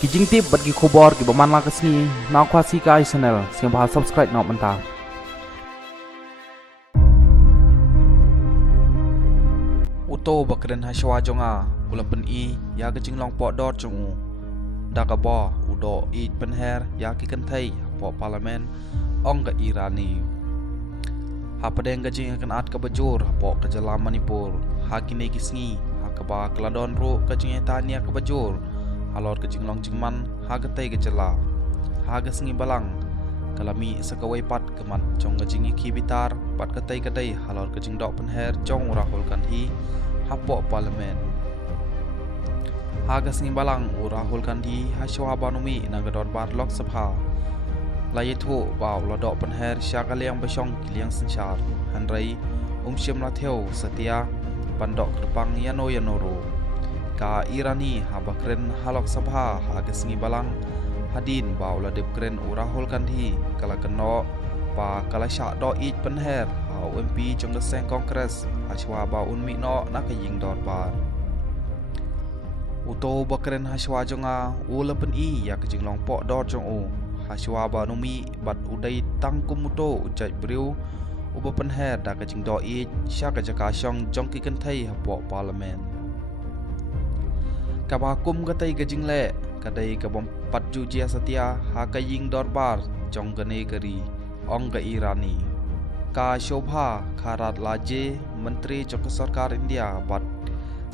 Kijing tip bagi khobor ki baman la kasni na khwasi kai channel siang bahal subscribe nok menta. Uto bakren haswa jonga ulapen I ya kejing long po dot jongu. Dakabo udo I penher ya ki kentai po parlimen ong ka Irani. Hapadeng kejing akan at ka bajur po kejala Manipur hakine kisngi hakaba keladon ro kejing tania ka bajur. Halor kejing long jingman hagatai gejala hagas ngi balang kalami sakawai pat kemat jong kejing kibitar pat katai kadai halor kejing dok penher jong urahul kan hi hapok parlimen hagas ngi balang urahul kan hi haswa banumi nagador bar lok sabha layethu baw lodok penher syakaliang besong kiliang senchar handrai syam latheu setia pandok kerpang yanoro ka Irani habakren halok sabha hagas ngi balang hadin baula dep kren urahul kanthi kala keno pa kala sya do I penher ha MP jong seng kongres haswa ba unmi no na ka ying dor bar uto bakren haswa jonga ulapen I ya kejing long po dor jong o haswa ba numi bat udai tangkum muto ujai briu uba penher da kejing do I sya ka jaka syong jong ki kenthai hapo parlimen kabakum katai kejing le kadai kabom patju jia setia hakaying dorbar jong gane gari ong ka Irani ka Shobha Kharat Laje menteri jok sarkar India bat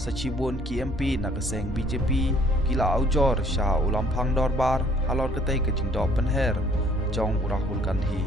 sachibun ki MP na keseng BJP kila aujor sha ulampang dorbar halor katai kejing do penher jong urahul kanhi